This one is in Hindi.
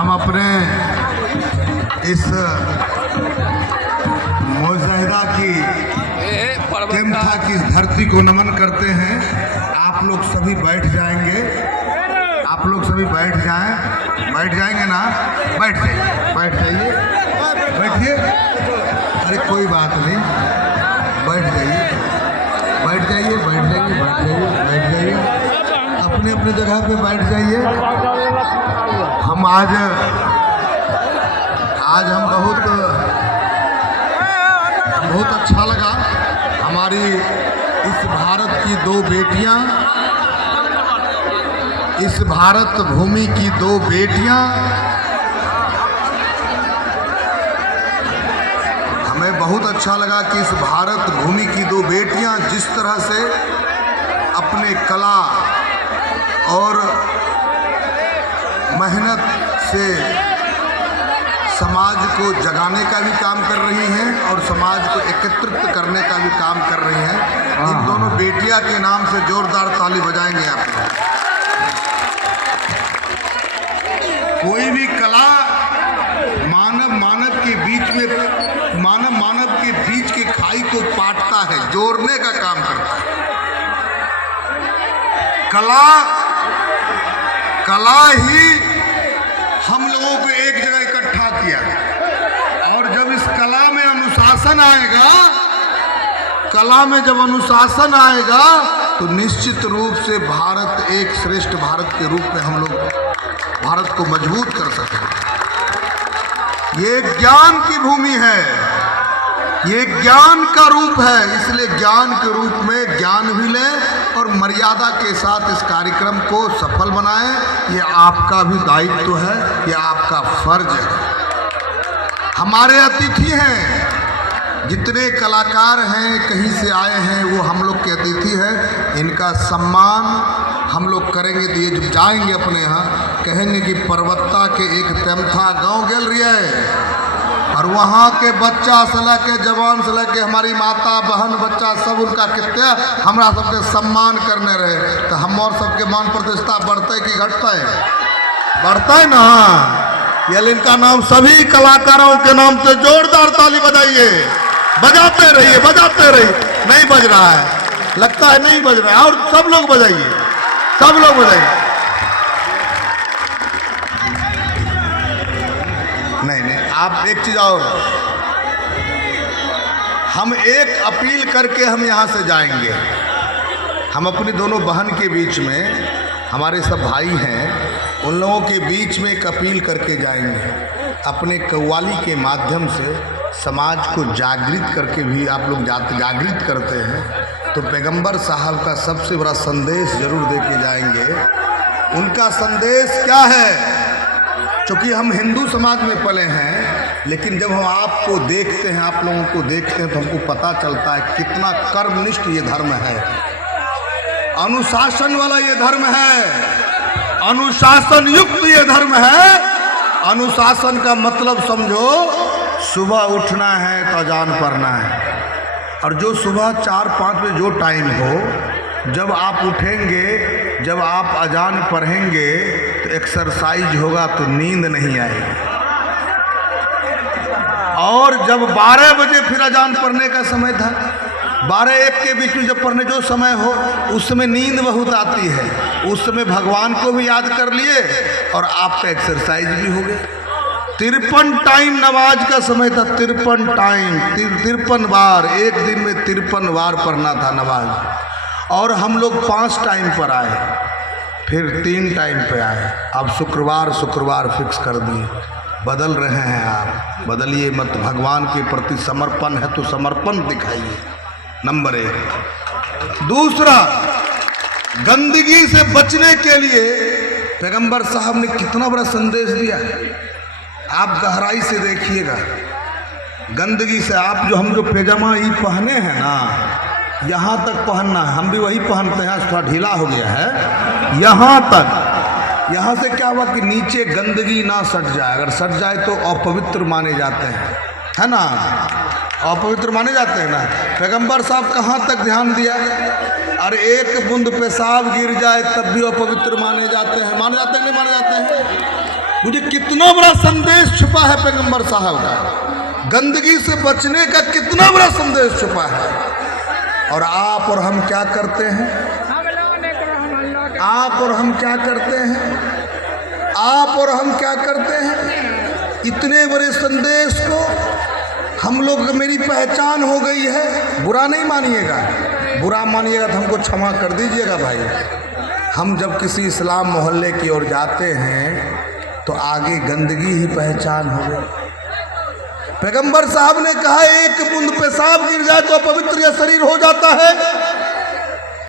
हम अपने इस मुजाहिदा की तेमथा की धरती को नमन करते हैं। आप लोग सभी बैठ जाएंगे, आप लोग सभी बैठ जाएं, बैठ जाएंगे ना? बैठ जाइए, बैठ जाइए, बैठिए। अरे कोई बात नहीं, बैठ जाइए, बैठ जाइए, बैठ जाइए, बैठ जाइए, बैठ जाइए, अपने अपने जगह पे बैठ जाइए। हम आज हम बहुत अच्छा लगा। हमारी इस भारत की दो बेटियां, इस भारत भूमि की दो बेटियां हमें बहुत अच्छा लगा कि इस भारत भूमि की दो बेटियां जिस तरह से अपने कला और मेहनत से समाज को जगाने का भी काम कर रही हैं और समाज को एकत्रित करने का भी काम कर रही हैं। इन दोनों बेटियां के नाम से जोरदार ताली बजाएंगे आप लोग। कोई भी कला मानव के बीच में मानव के बीच के खाई को पाटता है, जोड़ने का काम करता है। कला ही हम लोगों को एक जगह इकट्ठा किया, और जब इस कला में अनुशासन आएगा, कला में जब अनुशासन आएगा तो निश्चित रूप से भारत एक श्रेष्ठ भारत के रूप में हम लोग भारत को मजबूत कर सकेंगे। ये ज्ञान की भूमि है, ये ज्ञान का रूप है, इसलिए ज्ञान के रूप में ज्ञान भी लें और मर्यादा के साथ इस कार्यक्रम को सफल बनाएं। ये आपका भी दायित्व है, ये आपका फर्ज है। हमारे अतिथि हैं, जितने कलाकार हैं कहीं से आए हैं, वो हम लोग के अतिथि हैं। इनका सम्मान हम लोग करेंगे। तो ये जब जाएंगे अपने यहाँ, कहेंगे कि परवत्ता के एक तेमथा गाँव गल रही है, और वहाँ के बच्चा से लेके जवान से लेके हमारी माता बहन बच्चा सब उनका कितने हमरा सबके सम्मान करने रहे। तो हम और सबके मान प्रतिष्ठा बढ़ते कि घटता है? बढ़ता है ना। ये इनका नाम सभी कलाकारों के नाम से जोरदार ताली बजाइए, बजाते रहिए, बजाते रहिए। नहीं बज रहा है, लगता है नहीं बज रहा है, और सब लोग बजाइए, सब लोग बजाइए। नहीं, आप एक चीज और, हम एक अपील करके हम यहाँ से जाएंगे। हम अपनी दोनों बहन के बीच में, हमारे सब भाई हैं, उन लोगों के बीच में एक अपील करके जाएंगे। अपने कव्वाली के माध्यम से समाज को जागृत करके भी आप लोग जागृत करते हैं, तो पैगंबर साहब का सबसे बड़ा संदेश जरूर दे के जाएंगे। उनका संदेश क्या है? क्योंकि हम हिंदू समाज में पले हैं, लेकिन जब हम आपको देखते हैं, आप लोगों को देखते हैं, तो हमको पता चलता है कितना कर्मनिष्ठ ये धर्म है, अनुशासन वाला ये धर्म है, अनुशासन युक्त ये धर्म है। अनुशासन का मतलब समझो, सुबह उठना है तो अजान पढ़ना है, और जो सुबह 4-5 बजे जो टाइम हो, जब आप उठेंगे, जब आप अजान पढ़ेंगे तो एक्सरसाइज होगा, तो नींद नहीं आएगी। और जब 12 बजे फिर अजान पढ़ने का समय था, 12-1 के बीच में जब पढ़ने जो समय हो, उस समय नींद बहुत आती है, उस समय भगवान को भी याद कर लिए और आपका एक्सरसाइज भी हो गया। 53 टाइम नमाज का समय था, 53 टाइम, 53 बार, एक दिन में 53 बार पढ़ना था नमाज। और हम लोग 5 टाइम पर आए, फिर 3 टाइम पे आए। अब शुक्रवार फिक्स कर दिए। बदल रहे हैं आप, बदलिए मत। भगवान के प्रति समर्पण है तो समर्पण दिखाइए, नंबर 1। दूसरा, गंदगी से बचने के लिए पैगंबर साहब ने कितना बड़ा संदेश दिया, आप गहराई से देखिएगा। गंदगी से आप हम जो पैजामा ये पहने हैं ना, यहाँ तक पहनना है, हम भी वही पहनते हैं, थोड़ा ढीला हो गया है यहाँ तक। यहाँ से क्या हुआ कि नीचे गंदगी ना सट जाए, अगर सट जाए तो अपवित्र माने जाते हैं, है ना, अपवित्र माने जाते हैं ना। पैगंबर साहब कहाँ तक ध्यान दिया, अरे एक बूंद पेशाब गिर जाए तब भी अपवित्र माने जाते हैं, माने जाते हैं नहीं माने जाते हैं। मुझे कितना बड़ा संदेश छुपा है पैगंबर साहब का, गंदगी से बचने का कितना बड़ा संदेश छुपा है। और आप और हम क्या करते हैं, आप और हम क्या करते हैं, आप और हम क्या करते हैं, इतने बड़े संदेश को हम लोग, मेरी पहचान हो गई है। बुरा नहीं मानिएगा, बुरा मानिएगा तो हमको क्षमा कर दीजिएगा भाई। हम जब किसी इस्लाम मोहल्ले की ओर जाते हैं तो आगे गंदगी ही पहचान हो गई। पैगंबर साहब ने कहा एक बूंद पेशाब गिर जाए तो पवित्र यह शरीर हो जाता है,